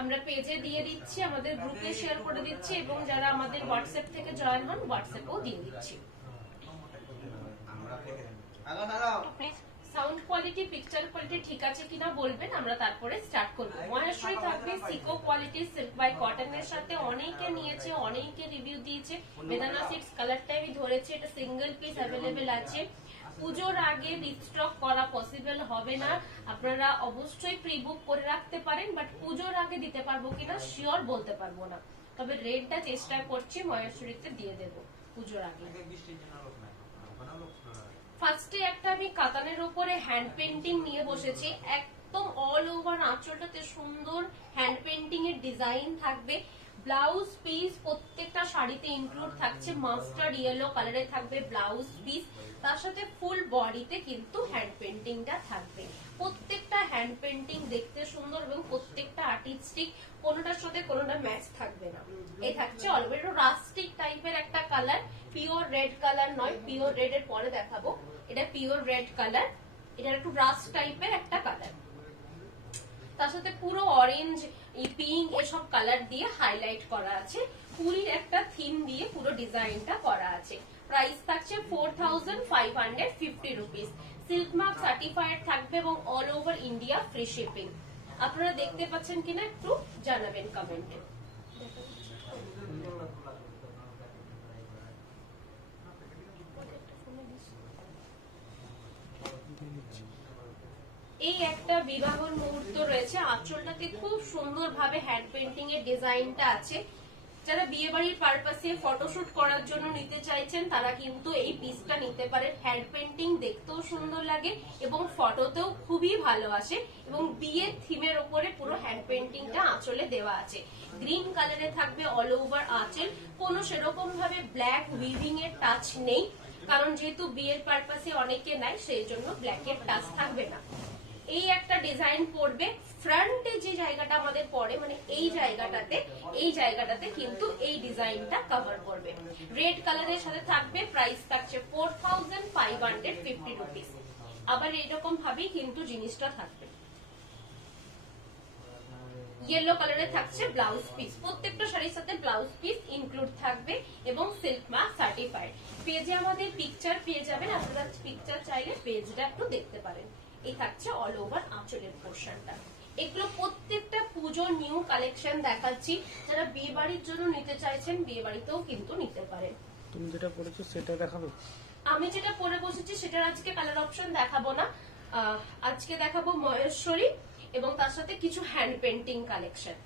আমরা পেজে দিয়ে দিচ্ছি, আমাদের গ্রুপে শেয়ার করে দিচ্ছি এবং যারা আমাদের হোয়াটসঅ্যাপ থেকে জয়েন হন হোয়াটসঅ্যাপেও দিয়ে দিচ্ছি। সাউন্ড কোয়ালিটি, পিকচার কোয়ালিটি ঠিক আছে কিনা বলবেন, আমরা তারপরে স্টার্ট করব। মহেশ্বরী থাকবে সিকো কোয়ালিটি সিল্ক বাই কটনের সাথে। অনেকে নিয়েছে, অনেকে রিভিউ দিয়েছে। বেদানা সিক্স কালারটা আমি ধরেছি, এটা সিঙ্গেল পিস অ্যাভেলেবেল আছে। পুজোর আগে রিস্টক করা পসিবল হবে না, আপনারা অবশ্যই প্রি বুক করে রাখতে পারেন, বাট পুজোর আগে দিতে পারবো কিনা শিওর বলতে পারবো না। তবে রেটটা চেষ্টা করছি মহেশ্বরীতে দিয়ে দেব পুজোর আগে। ফার্স্টে একটা আমি কাতানের উপরে হ্যান্ড পেন্টিং নিয়ে বসেছি, একদম অল ওভার আঁচলটাতে সুন্দর হ্যান্ড পেন্টিং এর ডিজাইন থাকবে। ব্লাউজ পিস প্রত্যেকটা শাড়িতে ইনক্লুড থাকছে, মাস্টার্ড ইয়েলো কালারে থাকবে ব্লাউজ পিস, তার সাথে ফুল বডিতে কিন্তু হ্যান্ড পেন্টিংটা থাকবে। প্রত্যেকটা হ্যান্ড পেন্টিং দেখতে সুন্দর এবং প্রত্যেকটা আর্টিস্টিক, কোনোটার সাথে কোনোটা ম্যাচ থাকবে না। এই থাকছে অলরেডি রাস্টিক টাইপের একটা কালার, পিওর রেড কালার নয়, পিওর রেড এর পরে দেখাবো। এটা পিওর রেড কালার, এটা একটু রাস্ট টাইপের একটা কালার, তার সাথে পুরো অরেঞ্জ পিঙ্ক এসব কালার দিয়ে হাইলাইট করা আছে। পুরীর একটা থিম দিয়ে পুরো ডিজাইনটা করা আছে। প্রাইস থাকছে 4550 রুপিস। সিল্ক মার্ক সার্টিফাইড থাকবে এবং all over India free shipping. আপনারা দেখতে পাচ্ছেন কিনা একটু জানাবেন কমেন্টে। এই একটা বিবাহর মুহূর্ত রয়েছে, আঁচলটাতে খুব সুন্দর ভাবে হ্যান্ড পেন্টিং এর ডিজাইনটা আছে। যারা বিয়ে বাড়ির পারপাসে ফটোশুট করার জন্য নিতে চাইছেন তারা কিন্তু এই পিসটা নিতে পারেন। হ্যান্ড পেন্টিং দেখতেও সুন্দর লাগে এবং ফটোতেও খুবই ভালো আসে এবং বিয়ের থিমের উপরে পুরো হ্যান্ড পেন্টিংটা আঁচলে দেওয়া আছে। গ্রিন কালারে থাকবে অল ওভার আঁচল, কোনো সেরকম ভাবে ব্ল্যাক উইভিং এর টাচ নেই, কারণ যেহেতু বিয়ের পারপাসে অনেকে নাই সেই জন্য ব্ল্যাকের টাচ থাকবে না। এই একটা ডিজাইন পড়বে, ফ্রন্টে যে জায়গাটা আমাদের পড়ে মানে এই জায়গাটাতে কিন্তু এই ডিজাইনটা কভার করবে। রেড কালারের সাথে থাকবে, প্রাইস থাকছে 4550 রুপিস। আবার এইরকম ভাবেই কিন্তু জিনিসটা থাকবে। ইয়েলো কালারে থাকছে ব্লাউজ পিস, প্রত্যেকটা শাড়ির সাথে ব্লাউজ পিস ইনক্লুড থাকবে এবং সিল্ক মার্ক সার্টিফাইড। পেজে আমাদের পিকচার পেয়ে যাবেন, আপনারা পিকচার চাইলে পেজটা একটু দেখতে পারেন। এই থাকছে অল ওভার আঁচলের পোর্শনটা। এগুলো প্রত্যেকটা পুজো নিউ কালেকশন দেখাচ্ছি, যারা বিয়ে বাড়ির জন্য নিতে চাইছেন বিয়ে বাড়িতেও কিন্তু নিতে পারেন। তুমি যেটা পরেছো সেটা দেখাবো? আমি যেটা পরে বসেছি সেটার আজকে কালার অপশন দেখাবো না, আজকে দেখাবো মহেশ্বরী এবং তার সাথে কিছু হ্যান্ড পেন্টিং কালেকশন।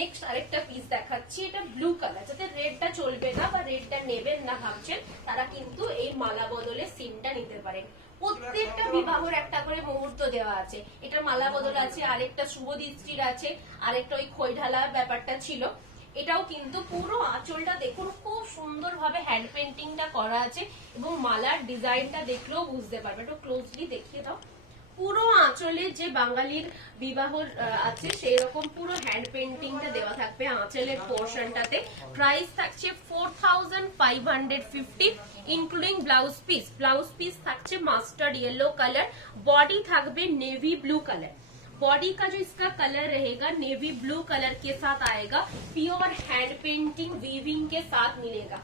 নেক্সট আরেকটা পিস দেখাচ্ছি, এটা ব্লু কালার। যাতে রেডটা চলবে না বা রেডটা নেবেন না ভাবছেন তারা কিন্তু এই মালা বদলে সিনটা নিতে পারেন। প্রত্যেকটা বিবাহের একটা করে মুহূর্ত দেওয়া আছে, এটা মালা বদল আছে, আরেকটা শুভ দৃষ্টির আছে, আরেকটা ওই খই ঢালার ব্যাপারটা ছিল। এটাও কিন্তু পুরো আঁচলটা দেখুন খুব সুন্দর ভাবে হ্যান্ড পেন্টিংটা করা আছে এবং মালার ডিজাইনটা দেখলেও বুঝতে পারবে। একটু ক্লোজলি দেখিয়ে দাও। পুরো আঁচলে যে বাঙালির বিবাহ আছে সেই রকম পুরো হ্যান্ড পেন্টিংটা দেওয়া থাকবে আঁচলের পোর্শনটাতে। প্রাইস থাকছে 4550 including blouse piece. Blouse piece থাকছে মাস্টার্ड येलो कलर, बॉडी থাকবে नेवी ब्लू कलर। बॉडी का जो इसका कलर रहेगा नेवी ब्लू कलर के साथ आएगा, प्योर हैंड पेंटिंग वीविंग के साथ मिलेगा।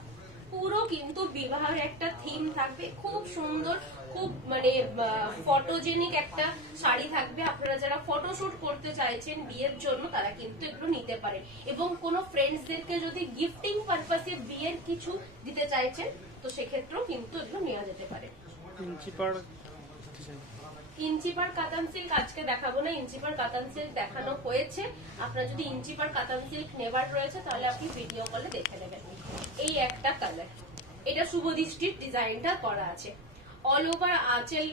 পুরো কিন্তু বিবাহের একটা থিম থাকবে, খুব সুন্দর, খুব মানে ফটোজেনিক একটা শাড়ি থাকবে। আপনারা যারা ফটোশুট করতে চাইছেন বিয়ের জন্য তারা কিন্তু এগুলো নিতে পারেন এবং কোনো ফ্রেন্ডসদেরকে যদি গিফটিং পারপাসে বিয়ের কিছু দিতে চাইছেন তো সেক্ষেত্রেও কিন্তু এগুলো নেওয়া যেতে পারে। ইঞ্চিপার কাতান সিল্ক আজকে দেখাবো না, ইঞ্চিপার কাতান সিল্ক দেখানো হয়েছে। আপনার যদি ইঞ্চিপার কাতান সিল্ক নেবার রয়েছে তাহলে আপনি ভিডিও কলে দেখে নেবেন। এই একটা কালার, এটা শুভ দৃষ্টির ডিজাইনটা করা আছে। অল ওভার আঁচল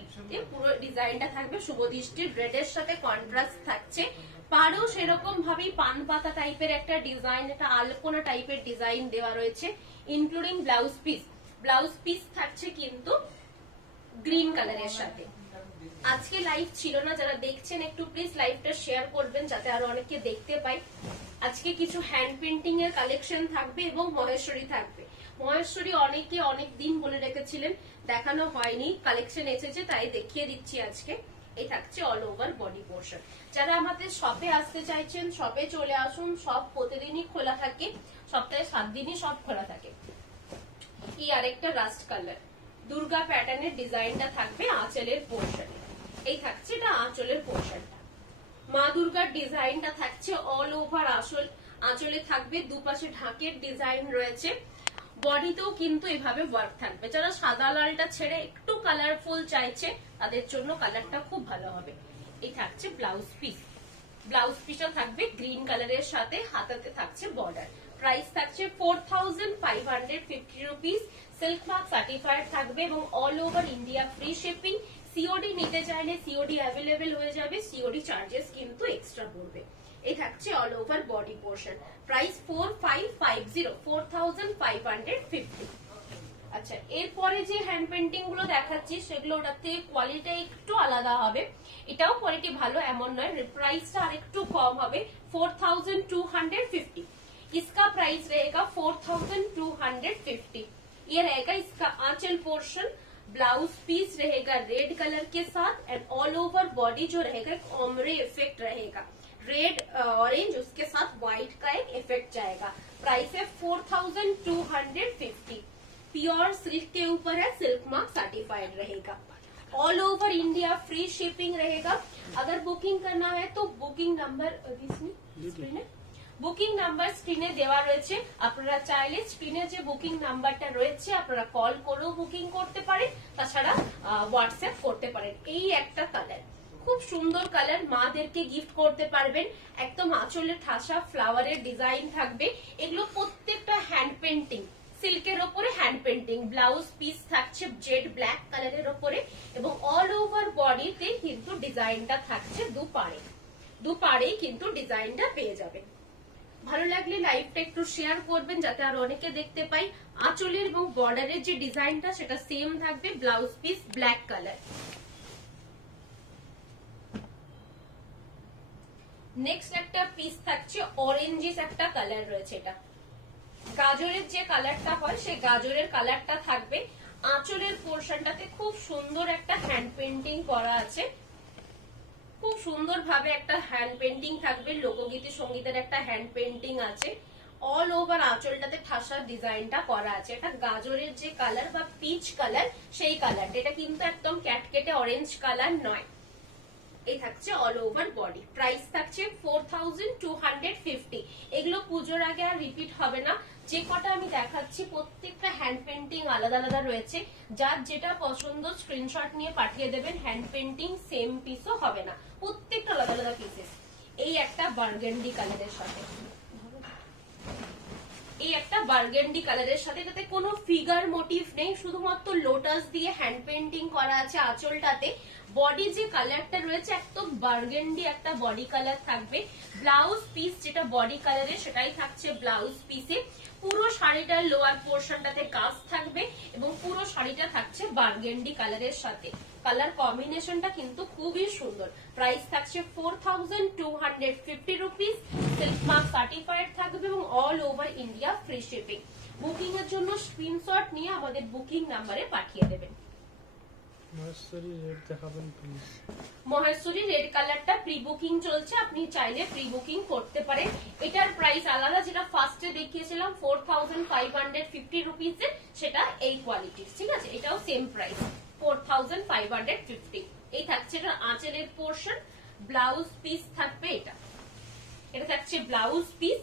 পুরো ডিজাইনটা থাকবে শুভ দৃষ্টির, রেডের সাথে কন্ট্রাস্ট থাকছে। পাড়েও সেরকম ভাবেই পান পাতা টাইপের একটা ডিজাইন, একটা আলপনা টাইপের ডিজাইন দেওয়া রয়েছে including blouse piece. Blouse piece থাকছে কিন্তু গ্রিন কালারের সাথে। আজকে লাইভ ছিল না, যারা দেখছেন একটু প্লিজ লাইভটা শেয়ার করবেন যাতে আরো অনেকে দেখতে পাই। আজকে কিছু হ্যান্ড পেন্টিং এর কালেকশন থাকবে এবং মহেশ্বরী থাকবে। মহেশ্বরী অনেকে অনেক দিন বলে রেখেছিলেন, দেখানো হয়নি, কালেকশন এসেছে তাই দেখিয়ে দিচ্ছি আজকে। এই থাকছে অল ওভার বডি পোর্শন। যারা আমাদের শপে আসতে চাইছেন শপে চলে আসুন, শপ প্রতিদিনই খোলা থাকে, সপ্তাহে 7 দিনই শপ খোলা থাকে। এই আরেকটা রাস্ট কালার দুর্গা প্যাটার্নের ডিজাইনটা থাকবে আঁচলের পোর্শনে। এই থাকছে এটা আঁচলের পোর্শনটা, মা দুর্গার ডিজাইনটা থাকছে অল ওভার আঁচলে থাকবে, দুপাশে ঢাকের ডিজাইন রয়েছে, বডিতেও কিন্তু এভাবে ওয়ার্ক থাকবে। যারা সাদা লালটা ছেড়ে একটু কালারফুল চাইছে তাদের জন্য কালারটা খুব ভালো হবে। এই থাকছে ব্লাউজ পিস, ব্লাউজ পিসটা থাকবে গ্রিন কালারের সাথে, হাতাতে থাকছে বর্ডার। প্রাইস থাকছে 4550 রুপিস, সিল্ক মার্ক সার্টিফাইড থাকবে এবং all over India free shipping. COD নিতে চাইলে সিওডি অ্যাভেলেবেল হয়ে যাবে, সিওডি চার্জেস কিন্তু এক্সট্রা পড়বে। এই থাকছে all over body portion, price 4550। আচ্ছা, এরপরে যে হ্যান্ড পেন্টিং গুলো দেখাচ্ছি সেগুলো ওটাতে কোয়ালিটি একটু আলাদা হবে, এটাও কোয়ালিটি ভালো এমন নয়, প্রাইসটা আর একটু কম হবে 4250। इसका प्राइस रहेगा 4250। ये रहेगा इसका आंचल पोर्शन, ब्लाउज पीस रहेगा रेड कलर के साथ एंड ऑल ओवर बॉडी जो रहेगा एक ओमरे इफेक्ट रहेगा, रेड ऑरेंज उसके साथ व्हाइट का एक इफेक्ट जाएगा। प्राइस है 4250। प्योर सिल्क के ऊपर है, सिल्क मार्क सर्टिफाइड रहेगा, all over India free shipping रहेगा। अगर बुकिंग करना है तो बुकिंग नंबर বুকিং নাম্বার স্ক্রিনে দেওয়া রয়েছে, আপনারা চাইলে স্ক্রিনে যে বুকিং নাম্বারটা রয়েছে আপনারা কল করেও বুকিং করতে পারেন, তাছাড়া হোয়াটসঅ্যাপ করতে পারেন। এই একটা কালার খুব সুন্দর কালার, মাদেরকে গিফট করতে পারবেন, একদম আঁচলের ঠাসা ফ্লাওয়ারের ডিজাইন থাকবে। এগুলো প্রত্যেকটা হ্যান্ড পেন্টিং, সিল্কের ওপরে হ্যান্ড পেন্টিং, ব্লাউজ পিস থাকছে জেড ব্ল্যাক কালারের ওপরে এবং অল ওভার বডিতে কিন্তু ডিজাইনটা থাকছে দুপাড়েই কিন্তু ডিজাইনটা পেয়ে যাবেন। ভালো লাগলে লাইভটা একটু শেয়ার করবেন যাতে আরো অনেকে দেখতে পাই। আঁচলের এবং বর্ডারের যে ডিজাইনটা সেটা সেম থাকবে, blouse piece black colour. Next একটা পিস থাকছে অরেঞ্জিস একটা কালার রয়েছে, এটা গাজরের যে কালারটা হয় সেই গাজরের কালারটা থাকবে। আঁচলের পোর্শনটাতে খুব সুন্দর একটা হ্যান্ড পেন্টিং করা আছে, খুব সুন্দর ভাবে একটা হ্যান্ড পেন্টিং থাকবে, লোকগীতি সঙ্গীতের একটা হ্যান্ড পেন্টিং আছে, অল ওভার আঁচলটাতে ঠাসা ডিজাইনটা করা আছে। এটা গাজরের যে কালার বা পিচ কালার সেই কালারটা, এটা কিন্তু একদম ক্যাটকেটে অরেঞ্জ কালার নয়। এই থাকছে অল ওভার বডি, প্রাইস থাকছে 4250। এগুলো পুজোর আগে আর রিপিট হবে না, যে কটা আমি দেখাচ্ছি প্রত্যেকটা হ্যান্ড পেন্টিং আলাদা আলাদা রয়েছে, যার যেটা পছন্দ স্ক্রিনশট নিয়ে পাঠিয়ে দেবেন, হ্যান্ড পেন্টিং সেম পিসও হবে না, প্রত্যেকটা আলাদা আলাদা পিসেস। এই একটা বার্গেন্ডি কালারের সাথে, এই একটা বার্গেন্ডি কালারের সাথে, এটাতে কোনো ফিগার মোটিভ নেই, শুধুমাত্র লোটাস দিয়ে হ্যান্ড পেন্টিং করা আছে আঁচলটাতে। বডি যে কালারটা রয়েছে একদম বার্গেন্ডি একটা বডি কালার থাকবে, ব্লাউজ পিস যেটা বডি কালারের সেটাই থাকছে ব্লাউজ পিসে। পুরো শাড়িটার লোয়ার পোর্শনটাতে কাজ থাকবে এবং পুরো শাড়িটা থাকছে বার্গেন্ডি কালারের সাথে। কালার কম্বিনেশনটা কিন্তু খুবই সুন্দর। প্রাইস থাকছে 4250 রুপিস, সিল্ক মার্ক সার্টিফাইড থাকবে এবং all over India free shipping. Booking এর জন্য স্ক্রিনশট নিয়ে আমাদের বুকিং নাম্বারে পাঠিয়ে দেবেন। মহেশ্বরী রেড দেখাবেন প্লিজ। মহেশ্বরী রেড কালারটা প্রি বুকিং চলছে, আপনি চাইলে প্রি বুকিং করতে পারেন। এটার প্রাইস আলাদা, যেটা ফার্স্টে দেখিয়েছিলাম 4550 রুপিসে, সেটা এই কোয়ালিটির, ঠিক আছে, এটাও সেম প্রাইস 4550। এই থাকছে এটা আঁচলের পোর্শন, ব্লাউজ পিস থাকবে, এটা থাকছে ব্লাউজ পিস।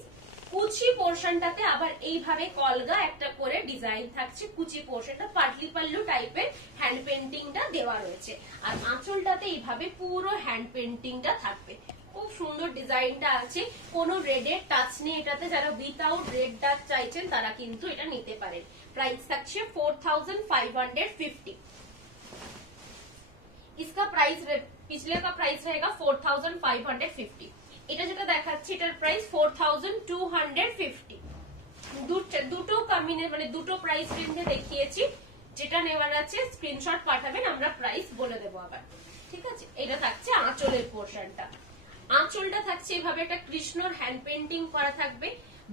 কুচি পোর্শনটাতে আবার এইভাবে কলগা একটা করে ডিজাইন থাকছে, কুচি পোর্শনটা পাটলি পাল্লু টাইপের হ্যান্ড পেন্টিংটা দেওয়া রয়েছে, আর আঁচলটাতে এইভাবে পুরো হ্যান্ড পেন্টিংটা থাকবে। খুব সুন্দর ডিজাইনটা আছে, কোনো রেডের টাচ নেই এটাতে, যারা উইথাউট রেড ডাক চাইছেন তারা কিন্তু এটা নিতে পারেন। প্রাইস থাকছে 4550। इसका प्राइस पिछले का प्राइस रहेगा 4550। এটা যেটা দেখাচ্ছি এটার প্রাইস 4250। দুটো কম্বিনেশন মানে দুটো প্রাইস রেঞ্জে দেখিয়েছি, যেটা নেওয়ার আছে স্ক্রিনশট পাঠাবেন, আমরা প্রাইস বলে দেবো আবার, ঠিক আছে। এটা থাকছে আঁচলের পোর্শনটা, আঁচলটা থাকছে এভাবে একটা কৃষ্ণর হ্যান্ড পেন্টিং করা থাকবে,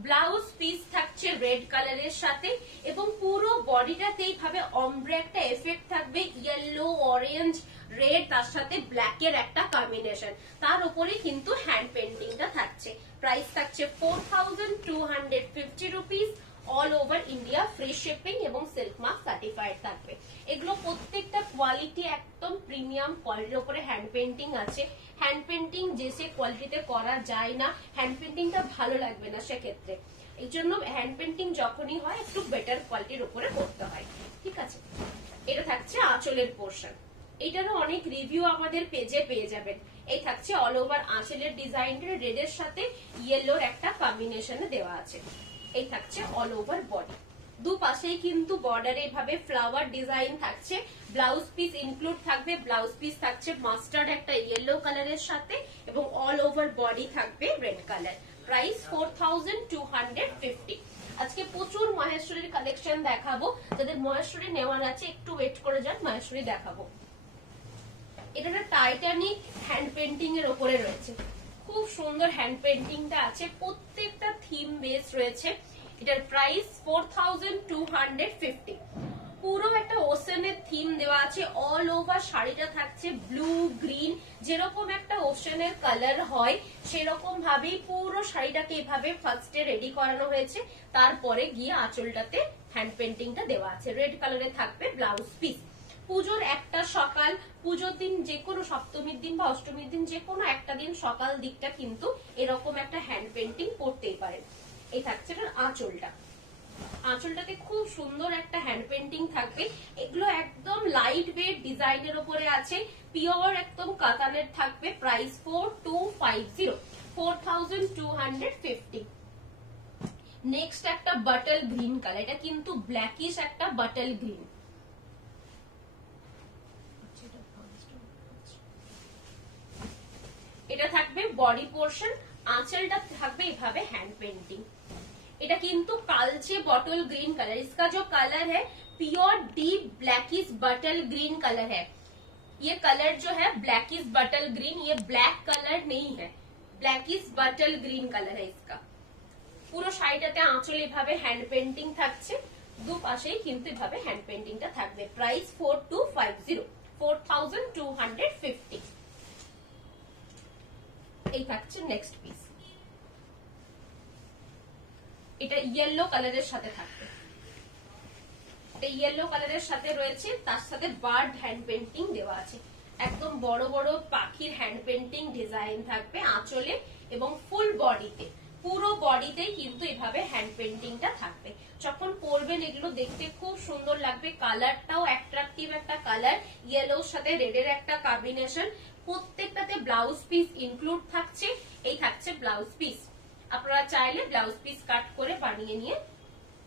ব্লাউজ পিস থাকছে রেড কালারের সাথে এবং পুরো বডিটাতে এইভাবে অমব্রে একটা এফেক্ট থাকবে, ইয়েলো অরেঞ্জ রেড তার সাথে ব্ল্যাক এর একটা কম্বিনেশন, তার উপরে কিন্তু হ্যান্ড পেন্টিংটা থাকছে। প্রাইস থাকছে 4250 rupees, all over India, free shipping এবং সিল্ক মার্ক সার্টিফাইড থাকবে। এগুলো প্রত্যেকটা কোয়ালিটি একদম প্রিমিয়াম কোয়ালিটির উপরে হ্যান্ড পেন্টিং আছে। হ্যান্ড পেন্টিং যে সে কোয়ালিটিতে করা যায় না, হ্যান্ড পেন্টিংটা ভালো লাগবে না সেক্ষেত্রে, এই জন্য হ্যান্ড পেন্টিং যখনই হয় একটু বেটার কোয়ালিটির উপরে করতে হয়, ঠিক আছে। এটা থাকছে আঁচলের পোর্শন, এটারও অনেক রিভিউ আমাদের পেজে পেয়ে যাবেন। এই থাকছে অল ওভার আঁচলের ডিজাইনটা রেড এর সাথে ইয়েলোর একটা কম্বিনেশনে দেওয়া আছে। এই থাকছে অল ওভার বডি, দুপাশেই কিন্তু বর্ডারে এভাবে ফ্লাওয়ার ডিজাইন থাকছে। ব্লাউজ পিস ইনক্লুড থাকবে, ব্লাউজ পিস থাকছে মাস্টার্ড একটা ইয়েলো কালারের সাথে এবং অল ওভার বডি থাকবে রেড কালার। প্রাইস 4250। আজকে প্রচুর মহেশ্বরীর কালেকশন দেখাবো, যাদের মহেশ্বরী নেওয়ার আছে একটু ওয়েট করে যান, মহেশ্বরী দেখাবো। এটা একটা টাইটানিক হ্যান্ড পেন্টিং এর উপরে রয়েছে, খুব সুন্দর হ্যান্ড পেন্টিংটা আছে, প্রত্যেকটা থিম বেস রয়েছে। এটার প্রাইস 4250। পুরো একটা ওশেনের থিম দেওয়া আছে, অল ওভার শাড়িটা থাকছে ব্লু গ্রিন, যেরকম একটা ওশেনের কালার হয় সেরকম ভাবেই পুরো শাড়িটাকে এভাবে ফার্স্টে রেডি করানো হয়েছে, তারপরে গিয়ে আঁচলটাতে হ্যান্ড পেন্টিংটা দেওয়া আছে। রেড কালারে থাকবে ব্লাউজ পিস। পুজোর একটা সকাল, পুজোর দিন যে কোনো সপ্তমীর দিন বা অষ্টমীর দিন যে কোনো একটা দিন সকাল দিকটা কিন্তু এরকম একটা হ্যান্ড পেন্টিং করতেই পারেন। এই থাকছে আঁচলটা, আঁচলটাতে খুব সুন্দর একটা হ্যান্ড পেন্টিং থাকবে। এগুলো একদম লাইট ওয়েট ডিজাইনের উপরে আছে, পিওর একদম কাতানের থাকবে। প্রাইস 4250। নেক্সট একটা বাটল গ্রিন কালার, এটা কিন্তু ব্ল্যাকিশ একটা বাটল গ্রিন। এটা থাকবে বডি পোর্শন, आंचलটা থাকবে এভাবে हैंड पेंटिंग। এটা কিন্তু কালচে বটল ग्रीन कलर, इसका जो कलर है प्योर डीप ब्लैकिश बटल ग्रीन कलर है। ये कलर जो है ब्लैकिश बटल ग्रीन, ये ब्लैक कलर नहीं है, ब्लैकिश बटल ग्रीन कलर है इसका। পুরো শাড়িটাতে আঁচল এভাবে হ্যান্ড পেন্টিং থাকছে, দুপাশেই কিন্তু এভাবে হ্যান্ড পেন্টিংটা থাকবে। প্রাইস 4250। এই থাকছে নেক্সট পিস, এটা ইয়েলো কালারের সাথে থাকবে, এটা ইয়েলো কালারের সাথে রয়েছে, তার সাথে বার্ড হ্যান্ড পেন্টিং দেওয়া আছে। একদম বড় বড় পাখির হ্যান্ড পেন্টিং ডিজাইন থাকবে আঁচলে এবং ফুল বডিতে, পুরো বডিতেই কিন্তু এভাবে হ্যান্ড পেন্টিংটা থাকবে। যখন পরবেন এগুলো দেখতে খুব সুন্দর লাগবে, কালারটাও অ্যাট্রাকটিভ একটা কালার, ইয়েলোর সাথে রেডের একটা কম্বিনেশন। প্রত্যেকটাতে ব্লাউজ পিস ইনক্লুড থাকছে, এই থাকছে ব্লাউজ পিস। আপনারা চাইলে ব্লাউজ পিস কাট করে বানিয়ে নিয়ে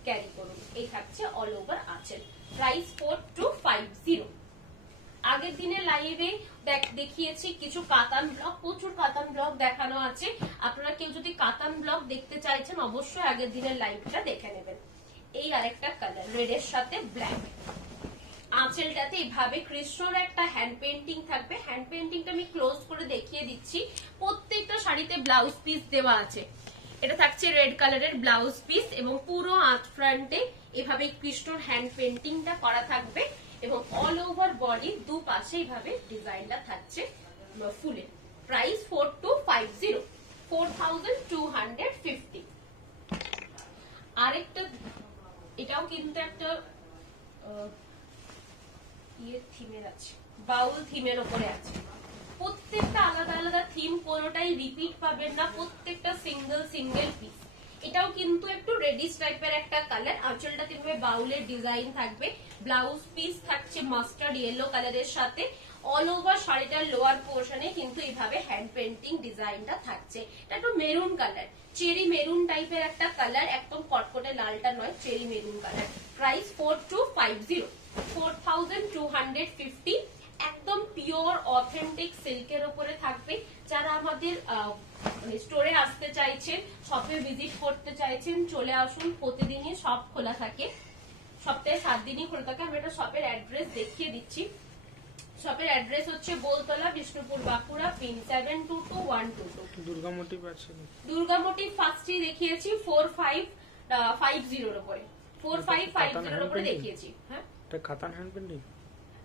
ক্যারি করুন। এই থাকছে অল ওভার আঁচল। প্রাইস 4250। আগের দিনে লাইভে দেখিয়েছি কিছু কাতান ব্লক, প্রচুর কাতান ব্লক দেখানো আছে। আপনারা কেউ যদি কাতান ব্লক দেখতে চাইছেন অবশ্যই আগের দিনের লাইভটা দেখে নেবেন। এই আরেকটা কালার রেডের সাথে ব্ল্যাক, আঁচলটাতে এইভাবে কৃষ্ণর একটা হ্যান্ড পেন্টিং থাকবে। হ্যান্ড পেন্টিংটা আমি ক্লোজ করে দেখিয়ে দিচ্ছি। প্রত্যেকটা শাড়িতে ব্লাউজ পিস দেওয়া আছে। এটা থাকছে রেড কালারের ব্লাউজ পিস এবং পুরো আঁচ ফ্রন্টে এভাবে কৃষ্ণর হ্যান্ড পেন্টিংটা করা থাকবে এবং অল ওভার বডি দুপাশে এইভাবে ডিজাইনটা থাকছে ফুলের। প্রাইস 4250। আরেকটা, এটাও কিন্তু একটা থিমের আছে, বাউল থিমের উপরে আছে। প্রত্যেকটা আলাদা আলাদা থিম, কোনোটাই রিপিট পাবেন না, প্রত্যেকটা সিঙ্গেল সিঙ্গেল পিস। এটাও কিন্তু একটু রেডিশ টাইপের একটা কালার, আঁচলটা কিভাবে বাউলের ডিজাইন থাকবে, ব্লাউজ পিস থাকছে মাস্টার্ড ইয়েলো কালারের সাথে। অল ওভার শাড়িটার লোয়ার পোর্শনে কিন্তু এইভাবে হ্যান্ড পেন্টিং ডিজাইনটা থাকছে। এটা একটু মেরুন কালার, চেরি মেরুন টাইপের একটা কালার, একদম কটকটে লালটা নয়, চেরি মেরুন কালার। প্রাইস 4250। একদম পিওর অথেন্টিক সিল্কের উপরে থাকবে। যারা আমাদের স্টোরে আসতে চাইছেন, শপে ভিজিট করতে চাইছেন, চলে আসুন। প্রতিদিনই শপ খোলা থাকে, সপ্তাহে 7 দিনই খোলা থাকে। আমি একটা শপের অ্যাড্রেস দেখিয়ে দিচ্ছি। শপের অ্যাড্রেস হচ্ছে গোলতলা, বিষ্ণুপুর, বাঁকুড়া, পিন 722122। দুর্গা মোটিভ আছে, দুর্গা মোটিভ ফার্স্টই দেখিয়েছি 4550 এর উপরে, 4550 এর উপরে দেখিয়েছি। হ্যাঁ, এটা কাতান হ্যান্ড পেন্টিং,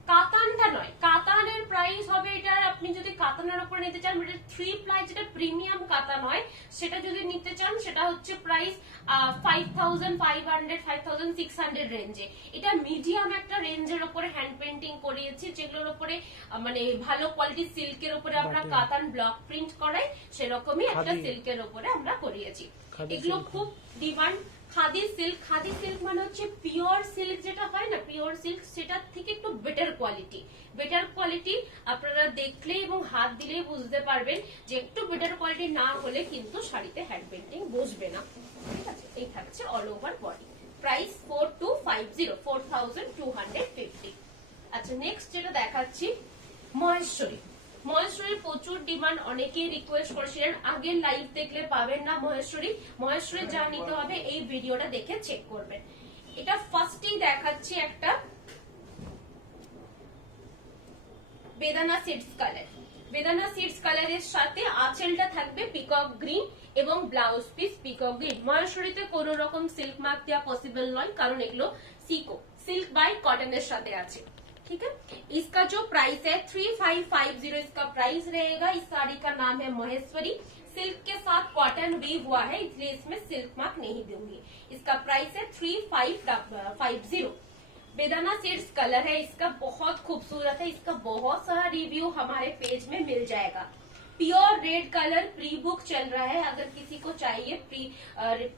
কাতানটা নয়, কাতানের প্রাইস হবে এটার, আপনি যদি কাতানের উপরে নিতে চান, এটা 3 প্লাই যেটা প্রিমিয়াম কাতান হয়, সেটা যদি নিতে চান সেটা হচ্ছে প্রাইস 5500 5600 রেঞ্জে। এটা মিডিয়াম একটা রেঞ্জের উপরে হ্যান্ড পেন্টিং করিয়েছি, যেগুলোর উপরে মানে ভালো কোয়ালিটির সিল্কের উপরে আমরা কাতান ব্লক প্রিন্ট করাই, সেরকমই একটা সিল্কের উপরে আমরা করিয়েছি। এগুলো খুব demand. Khadi silk, khadi silk মানে হচ্ছে পিওর সিল্ক যেটা হয় না, পিওর সিল্ক সেটার থেকে একটু বেটার কোয়ালিটি। বেটার কোয়ালিটি আপনারা দেখলেই এবং হাত দিলেই বুঝতে পারবেন যে একটু বেটার কোয়ালিটি না হলে কিন্তু শাড়িতে হ্যান্ড পেন্টিং বসবে না। ঠিক আছে, এই থাকছে অল ওভার বডি, প্রাইস 4250 4250। আচ্ছা, নেক্সট যেটা দেখাচ্ছি মহেশ্বরী। মহেশ্বরীর প্রচুর ডিমান্ড, অনেকেই রিকোয়েস্ট করেছিলেন, আগের লাইভ দেখলে পাবেন না মহেশ্বরী। মহেশ্বরী যা নিতে হবে এই ভিডিওটা দেখে চেক করবেন। এটা ফার্স্টেই দেখাচ্ছি একটা বেদানা সিডস কালার। বেদানা সিডস কালারের সাথে আঁচলটা থাকবে পিকক গ্রিন এবং ব্লাউজ পিস পিকক গ্রিন। মহেশ্বরীতে কোন রকম সিল্ক মার্ক দেওয়া পসিবল নয়, কারণ এগুলো सिल्क बाय कॉटन साथ আছে। ठीक है, इसका जो प्राइस है 3550 इसका प्राइस रहेगा। इस साड़ी का नाम है महेश्वरी। सिल्क के साथ कॉटन वीव हुआ है, इसलिए इसमें सिल्क मार्क नहीं दूंगी। इसका प्राइस है 3550। बेदाना सीड्स कलर है इसका, बहुत खूबसूरत है। इसका बहुत सारा रिव्यू हमारे पेज में मिल जाएगा। Pure red colour pre book चल रहा है, अगर किसी को चाहिए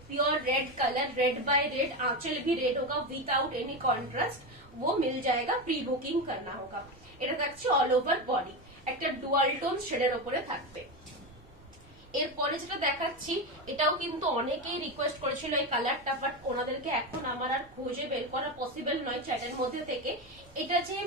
pure red colour, red by red, आंचल भी रेड होगा विदाउट एनी कॉन्ट्रास्ट, वो मिल जाएगा। प्री बुकिंग करना होगा। এটা থাকছে অল ওভার বডি, একটা ডুয়াল টোন শেডের উপরে থাকবে। এরপরে যেটা দেখাচ্ছি এটাও কিন্তু অনেকেই রিকোয়েস্ট করেছিল এই কালারটা, বাট ওনাদেরকে এখন আমার আর খুঁজে বের করা পসিবল নয় চ্যাটের মধ্যে থেকে। এটা যে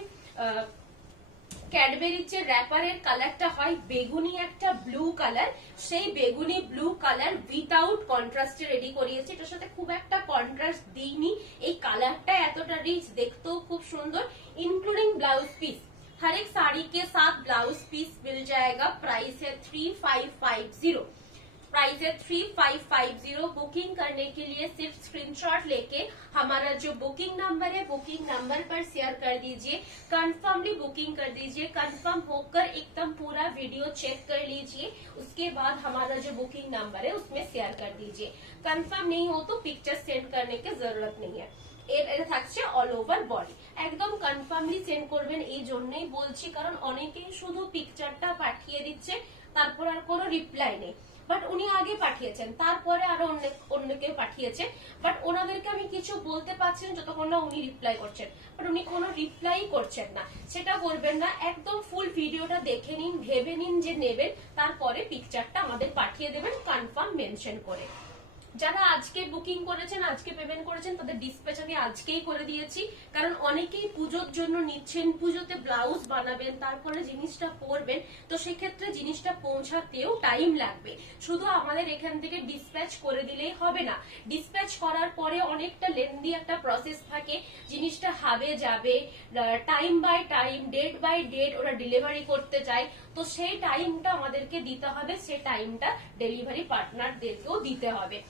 ক্যাডবেরির যে র্যাপারের কালারটা হয় বেগুনি একটা ব্লু কালার, সেই বেগুনি ব্লু কালার উইদাউট কন্ট্রাস্টে রেডি করিয়েছি। এটার সাথে খুব একটা কন্ট্রাস্ট দিইনি, এই কালারটা এতটা রিচ, দেখতেও খুব সুন্দর। इंक्लूडिंग ब्लाउज पीस, हर एक साड़ी के साथ ब्लाउज पीस मिल जाएगा। प्राइस है 3550, प्राइस है 3550। बुकिंग करने के लिए सिर्फ स्क्रीनशॉट लेके हमारा जो बुकिंग नंबर है बुकिंग नंबर पर शेयर कर दीजिए, कंफर्मली बुकिंग कर दीजिए। कंफर्म होकर एकदम पूरा वीडियो चेक कर लीजिए, उसके बाद हमारा जो बुकिंग नंबर है उसमें शेयर कर दीजिए। कंफर्म नहीं हो तो पिक्चर सेंड करने की जरूरत नहीं है। এটা থাকছে অল ওভার বডি, একদম কনফার্মলি সেন্ড করবেন। এই জন্যই বলছি কারণ অনেকেই শুধু পিকচারটা পাঠিয়ে দিচ্ছে, তারপর আর কোনো রিপ্লাই নেই। বাট উনি আগে পাঠিয়েছেন, তারপরে আরো অন্য কেউ পাঠিয়েছে, বাট ওনাদেরকে আমি কিছু বলতে পারছি না যতক্ষণ না উনি রিপ্লাই করছেন। বাট উনি কোনো রিপ্লাই করছেন না, সেটা করবেন না। একদম ফুল ভিডিওটা দেখে নিন, ভেবে নিন যে নেবেন, তারপরে পিকচারটা আমাদের পাঠিয়ে দেবেন কনফার্ম মেনশন করে। যারা আজকে বুকিং করেছেন, আজকে পেমেন্ট করেছেন, তাদের ডিসপ্যাচ আমি আজকেই করে দিয়েছি। কারণ অনেকেই পুজোর জন্য নিচ্ছেন, পুজোতে ব্লাউজ বানাবেন, তারপরে জিনিসটা পরবেন, তো সেক্ষেত্রে জিনিসটা পৌঁছাতেও টাইম লাগবে। শুধু আমাদের এখান থেকে ডিসপ্যাচ করে দিলেই হবে না, ডিসপ্যাচ করার পরে অনেকটা লেন্দি একটা প্রসেস থাকে। জিনিসটা হাবে যাবে, time by time, date by date ওরা ডেলিভারি করতে চায়, তো সেই টাইমটা আমাদেরকে দিতে হবে, সেই টাইমটা ডেলিভারি পার্টনারদেরকেও দিতে হবে।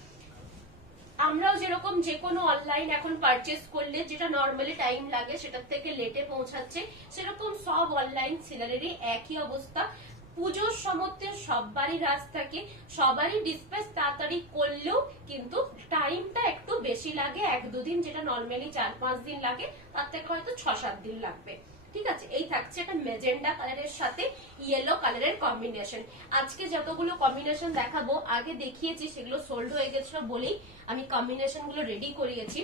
আমরাও যেরকম যে কোনো অনলাইন এখন পারচেস করলে যেটা নর্মালি টাইম লাগে সেটার থেকে লেটে পৌঁছাচ্ছে, সেরকম সব অনলাইন সেলারেরই একই অবস্থা। পুজোর সময়তে সবারই রাজ থাকে, সবারই ডিসপ্যাচ তাড়াতাড়ি করলেও কিন্তু টাইমটা একটু বেশি লাগে, 1-2 দিন, যেটা নর্মালি 4-5 দিন লাগে তার থেকে হয়তো 6-7 দিন লাগবে। ঠিক আছে, এই থাকছে একটা মেজেন্ডা কালারের সাথে ইয়েলো কালারের কম্বিনেশন। আজকে যতগুলো কম্বিনেশন দেখাবো আগে দেখিয়েছি, সেগুলো সোল্ড হয়ে গেছিল বলেই আমি কম্বিনেশন গুলো রেডি করিয়েছি।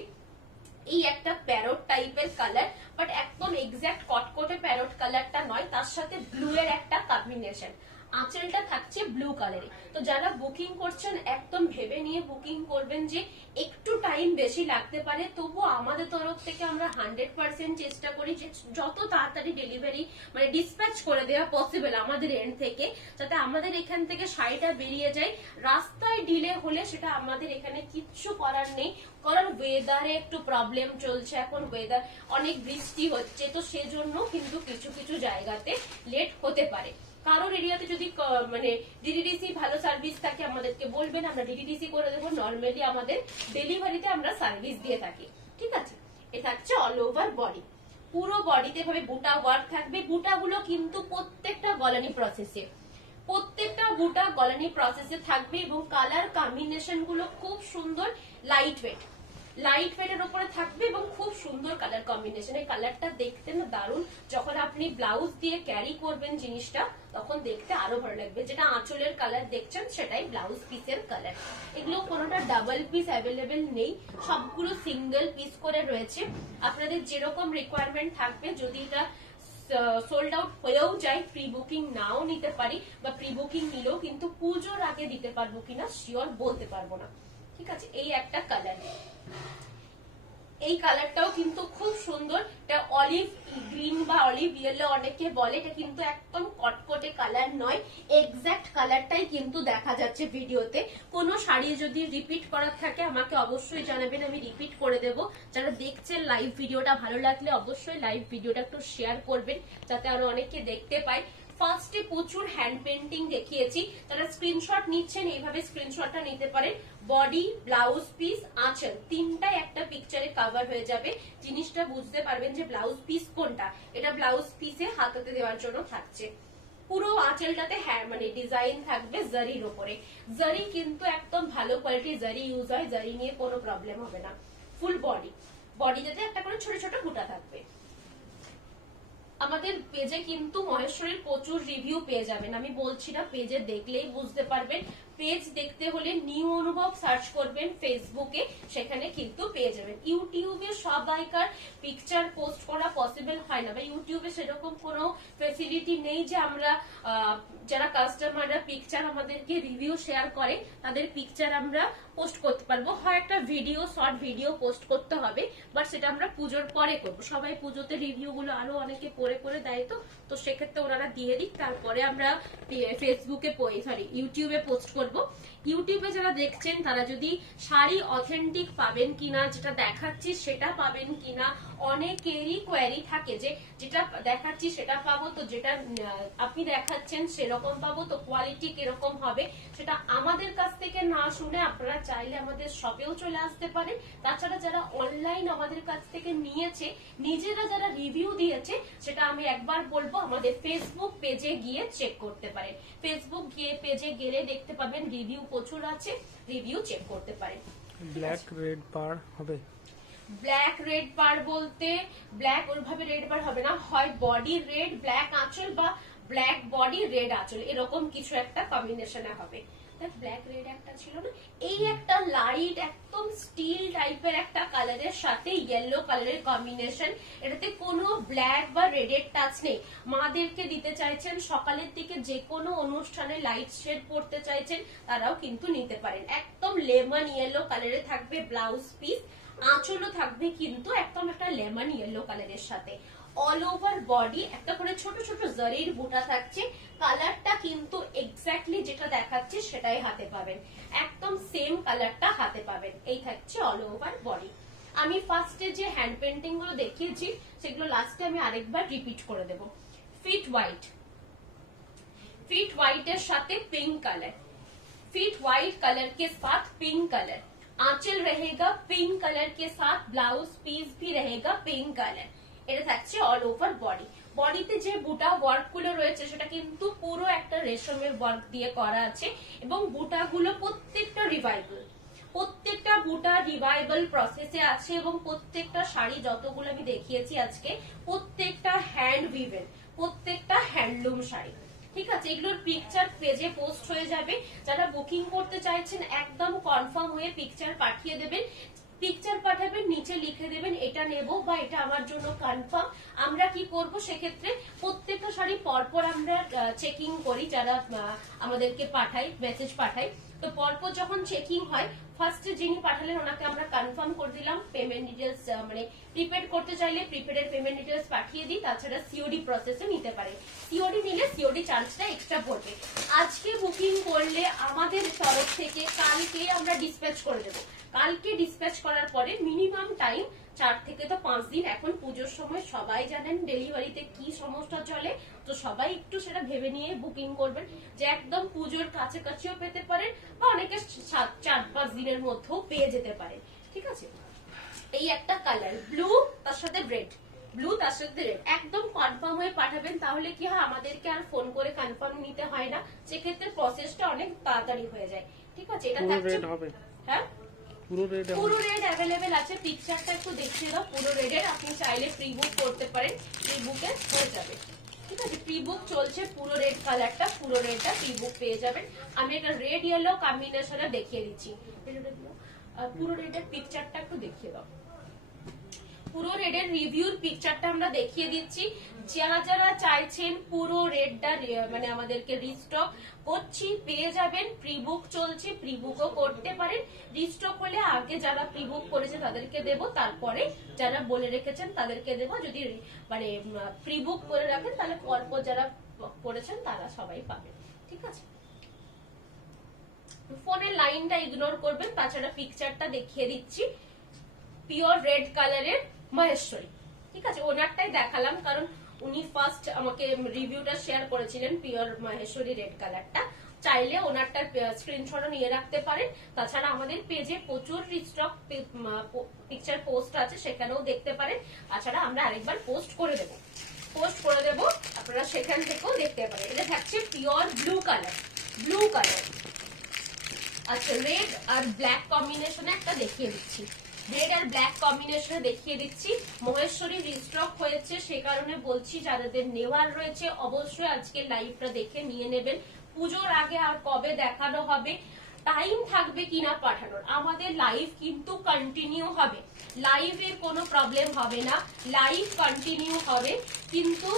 এই একটা প্যারট টাইপের কালার, বাট একদম এক্সাক্ট কটকটে প্যারট কালারটা নয়, তার সাথে ব্লু এর একটা কম্বিনেশন। আঁচলটা থাকছে ব্লু কালারে। তো যারা বুকিং করছেন একদম ভেবে নিয়ে বুকিং করবেন যে একটু টাইম বেশি লাগতে পারে, তবুও আমাদের তরফ থেকে আমরা 100% চেষ্টা করি যে যত তাড়াতাড়ি ডেলিভারি মানে ডিসপ্যাচ করে দেওয়া পসিবল আমাদের এন্ড থেকে, যাতে আমাদের এখান থেকে শাড়িটা বেরিয়ে যায়। রাস্তায় ডিলে হলে সেটা আমাদের এখানে কিচ্ছু করার নেই, কারণ ওয়েদারে একটু প্রবলেম চলছে, এখন ওয়েদার অনেক বৃষ্টি হচ্ছে, তো সেজন্য কিন্তু কিছু কিছু জায়গাতে লেট হতে পারে। কারোর এরিয়াতে যদি মানে ডিডিডিসি ভালো সার্ভিস থাকে আমাদেরকে বলবেন, আমরা ডিডিডিসি করে দেবো। নর্মালি আমাদের ডেলিভারিতে আমরা সার্ভিস দিয়ে থাকি। ঠিক আছে, এটা হচ্ছে অল ওভার বডি, পুরো বডিতে ভাবে বুটা ওয়ার্ক থাকবে। বুটাগুলো কিন্তু প্রত্যেকটা গলানি প্রসেসে, প্রত্যেকটা বুটা গলানি প্রসেসে থাকবে এবং কালার কম্বিনেশন গুলো খুব সুন্দর, লাইট ওয়েট, লাইট ওয়েটের উপরে থাকবে এবং খুব সুন্দর কালার কম্বিনেশন। এই কালারটা দেখতে না দারুণ, যখন আপনি ব্লাউজ দিয়ে ক্যারি করবেন জিনিসটা তখন দেখতে আরো ভালো লাগবে। যেটা আঁচলের কালার দেখছেন সেটাই ব্লাউজ পিসের কালার। এগুলো কোনোটা ডাবল পিস অ্যাভেলেবেল নেই, সবগুলো সিঙ্গেল পিস করে রয়েছে। আপনাদের যেরকম রিকোয়ারমেন্ট থাকবে, যদি এটা সোল্ড আউট হয়েও যায় প্রি বুকিং নাও নিতে পারি, বা প্রি বুকিং নিলেও কিন্তু পুজোর আগে দিতে পারবো কিনা শিওর বলতে পারবো না। ঠিক আছে, এই একটা কালার, এই কালারটাও কিন্তু খুব সুন্দর। এটা অলিভ গ্রিন বা অলিভ ইয়েলো অনেকে বলে, এটা কিন্তু একদম কটকটে কালার নয়, এক্সাক্ট কালারটাই কিন্তু দেখা যাচ্ছে ভিডিওতে। কোনো শাড়ি যদি রিপিট করার থাকে আমাকে অবশ্যই জানাবেন, আমি রিপিট করে দেব। যারা দেখছেন লাইভ ভিডিওটা ভালো লাগলে অবশ্যই লাইভ ভিডিওটা একটু শেয়ার করবেন যাতে আরো অনেকে দেখতে পায়। ফার্স্টে প্রচুর হ্যান্ড পেন্টিং দেখিয়েছি, যারা স্ক্রিনশট নিচ্ছেন এইভাবে স্ক্রিনশটটা নিতে পারেন। বডি, ব্লাউজ পিস, আঁচল তিনটাই একটা পিকচারে কভার হয়ে যাবে, জিনিসটা বুঝতে পারবেন যে ব্লাউজ পিস কোনটা। এটা ব্লাউজ পিসে হাতাতে দেওয়ার জন্য থাকছে। পুরো আঁচলটাতে মানে ডিজাইন থাকবে জারির উপরে। জারি কিন্তু একদম ভালো কোয়ালিটির জারি ইউজ হয়, জারি নিয়ে কোনো প্রবলেম হবে না। ফুল বডি, বডিতে একটা করে ছোট ছোট বুটা থাকবে। আমাদের পেজে কিন্তু মহেশ্বরীর প্রচুর রিভিউ পেয়ে যাবেন, আমি বলছি না, পেজে দেখলেই বুঝতে পারবেন। পেজ দেখতে হলে নিউ অনুভব সার্চ করবেন ফেসবুকে, সেখানে কিন্তু পেয়ে যাবেন। ইউটিউবে সবাইকার পিকচার পোস্ট করা পসিবল হয় না, বা ইউটিউবে সেরকম কোনো ফেসিলিটি নেই যে আমরা যারা কাস্টমাররা পিকচার আমাদেরকে রিভিউ শেয়ার করে তাদের পিকচার আমরা পোস্ট করতে পারবো। হয় একটা ভিডিও, শর্ট ভিডিও পোস্ট করতে হবে, বাট সেটা আমরা পুজোর পরে করবো। সবাই পুজোতে রিভিউ গুলো আরো অনেকে করে দেয়, তো সেক্ষেত্রে ওনারা দিয়ে দিক, তারপরে আমরা ফেসবুকে ইউটিউবে পোস্ট করব। ইউটিউবে যারা দেখছেন তারা যদি শাড়ি অথেন্টিক পাবেন কিনা, যেটা দেখাচ্ছি সেটা পাবেন কিনা, অনেকেরই কোয়ারি থাকে যে যেটা দেখাচ্ছি সেটা পাবো, তো যেটা আপনি দেখাচ্ছেন সেরকম পাবো, তো কোয়ালিটি কিরকম হবে সেটা আমাদের কাছ থেকে না শুনে আপনারা চাইলে আমাদের শপেও চলে আসতে পারেন। তাছাড়া যারা অনলাইন আমাদের কাছ থেকে নিয়েছে, নিজেরা যারা রিভিউ দিয়েছে, সেটা আমি একবার বলবো আমাদের ফেসবুক পেজে গিয়ে চেক করতে পারেন। ফেসবুক পেজে গেলে দেখতে পাবেন রিভিউ প্রচুর আছে, রিভিউ চেক করতে পারেন। ব্ল্যাক রেড পার হবে? ব্ল্যাক রেড পার বলতে ব্ল্যাক ওইভাবে রেড পার হবে না, হয় বডি রেড ব্ল্যাক আঁচল, বা ব্ল্যাক বডি রেড আঁচল, এরকম কিছু একটা কম্বিনেশনে হবে। ব্ল্যাক রেড একটা ছিল না, এই একটা লাইট একদম স্টিল টাইপের একটা কালারের সাথে ইয়েলো কালারের কম্বিনেশন। এটাতে কোনো ব্ল্যাক বা রেডের টাচ নেই। মাদেরকে দিতে চাইছেন সকালের দিকে, যে কোনো অনুষ্ঠানে লাইট শেড পড়তে চাইছেন তারাও কিন্তু নিতে পারেন। একদম লেমন ইয়েলো কালারে থাকবে ব্লাউজ পিস, আঁচলও থাকবে কিন্তু একদম একটা লেমন ইয়েলো কালারের সাথে। অল ওভার বডি একটা করে ছোট ছোট জারির বুটা থাকছে। কালারটা কিন্তু এক্স্যাক্টলি যেটা দেখাচ্ছে সেটাই হাতে পাবেন, একদম সেম কালারটা হাতে পাবেন। এই থাকছে অল ওভার বডি। আমি ফার্স্টে যে হ্যান্ড পেন্টিং গুলো দেখিয়েছি সেগুলো লাস্টে আমি আরেকবার রিপিট করে দেব। ফিট হোয়াইট, ফিट व्हाइट এর সাথে পিঙ্ক কালার, ফিट व्हाइट कलर के साथ पिंक कलर, आंचल रहेगा पिंक कलर के साथ, ब्लाउज पीस भी रहेगा पिंक कलर। এটা থাকছে অল ওভার বডি। বডিতে যে বুটা ওয়ার্ক গুলো রয়েছে সেটা কিন্তু পুরো একটা রেশমের ওয়ার্ক দিয়ে করা আছে, এবং বুটাগুলো প্রত্যেকটা রিভাইভাল, প্রত্যেকটা বুটা রিভাইভাল প্রসেসে আছে, এবং প্রত্যেকটা শাড়ি যতগুলো আমি দেখিয়েছি আজকে প্রত্যেকটা হ্যান্ড উইভেন, প্রত্যেকটা হ্যান্ডলুম শাড়ি। ঠিক আছে, এগুলোর পিকচার পেজে পোস্ট হয়ে যাবে। যারা বুকিং করতে চাইছেন একদম কনফার্ম হয়ে পিকচার পাঠিয়ে দেবেন। পিকচার পাঠাবেন, নিচে লিখে দেবেন এটা নেব বা এটা আমার জন্য কনফার্ম। আমরা কি করব সেক্ষেত্রে, প্রত্যেকটা শাড়ি পরপর আমরা চেকিং করি, যারা আমাদেরকে পাঠায়, মেসেজ পাঠায়। তো পরপর যখন চেকিং হয়, ফার্স্টে যিনি পাঠালেন ওনাকে আমরা কনফার্ম করে দিলাম, পেমেন্ট ডিটেলস মানে প্রিপেড করতে চাইলে প্রিপেডের পেমেন্ট ডিটেলস পাঠিয়ে দিই। তাছাড়া সিওডি প্রসেসে নিতে পারে, সিওডি নিলে সিওডি চার্জটা এক্সট্রা পড়বে। আজকে বুকিং করলে আমাদের তরফ থেকে কালকে আমরা ডিসপ্যাচ করে দেবো। কালকে ডিসপ্যাচ করার পরে মিনিমাম টাইম 4 থেকে 5 দিন। এখন পুজোর সময় সবাই জানেন ডেলিভারিতে কি সমস্যা চলে, তো সবাই একটু সেটা ভেবে নিয়ে বুকিং করবেন যে একদম পুজোর কাছাকাছিও পেতে পারেন, বা অনেকে 4-5 দিনের মধ্যেও পেয়ে যেতে পারে। ঠিক আছে, এই একটা কালার ব্লু, তার সাথে রেড, ব্লু তার সাথে রেড একদম কনফার্ম হয়ে পাঠাবেন, তাহলে কি হয় আমাদেরকে আর ফোন করে কনফার্ম নিতে হয় না, সেক্ষেত্রে প্রসেসটা অনেক তাড়াতাড়ি হয়ে যায়। ঠিক আছে, এটা থাকছে হ্যাঁ পুরো রেড অ্যাভেলেবেল আছে। পিকচারটা একটু দেখিয়ে দাও পুরো রেডের, আপনি চাইলে প্রি বুক করতে পারেন, প্রি বুকে হয়ে যাবে। ঠিক আছে, প্রি বুক চলছে পুরো রেড কালারটা, পুরো রেডটা প্রি বুক পেয়ে যাবেন। আমি একটা রেড ইয়েলো কম্বিনেশনে দেখিয়ে দিচ্ছি, পুরো রেডের পিকচারটা একটু দেখিয়ে দাও। পুরো রেডের রিভিউর পিকচারটা আমরা দেখিয়ে দিচ্ছি। যারা যারা চাইছেন পুরো রেডটা মানে আমাদেরকে রিস্টক করছি পেয়ে যাবেন, প্রি বুক চলছে, প্রি বুকও করতে পারেন। রিস্টক হলে আগে যারা প্রি বুক করেছে তাদেরকে দেব, তারপরে যারা বলে রেখেছেন তাদেরকে দেব। যদি মানে প্রি বুক করে রাখেন তাহলে পরপর যারা করেছেন তারা সবাই পাবেন। ঠিক আছে, ফোনের লাইনটা ইগনোর করবেন, তাছাড়া পিকচারটা দেখিয়ে দিচ্ছি। পিওর রেড কালারের মহেশ্বরী। ঠিক আছে, ওনারটাই দেখালাম কারণ উনি ফার্স্ট আমাকে রিভিউটা শেয়ার করেছিলেন পিওর মহেশ্বরী রেড কালারটা। চাইলে ওনারটার স্ক্রিনশটও নিয়ে রাখতে পারেন। তাছাড়া আমাদের পেজে প্রচুর রিস্টক পিকচার পোস্ট আছে, সেখানেও দেখতে পারেন। তাছাড়া আমরা আরেকবার পোস্ট করে দেব, আপনারা সেখান থেকেও দেখতে পারেন। এটা থাকছে pure blue colour, blue colour. আচ্ছা, রেড আর ব্ল্যাক কম্বিনেশনে একটা দেখিয়ে দিচ্ছি, রেড আর ব্ল্যাক কম্বিনেশনে দেখিয়ে দিচ্ছি। মহেশ্বরী রিস্টক হয়েছে, সে কারণে বলছি যাদের নেওয়ার রয়েছে অবশ্যই আজকে লাইভটা দেখে নিয়ে নেবেন। পুজোর আগে আর কবে দেখানো হবে, টাইম থাকবে কিনা পাঠানোর, আমাদের লাইভ কিন্তু কন্টিনিউ হবে, লাইভের কোনো প্রবলেম হবে না, লাইভ কন্টিনিউ হবে। কিন্তু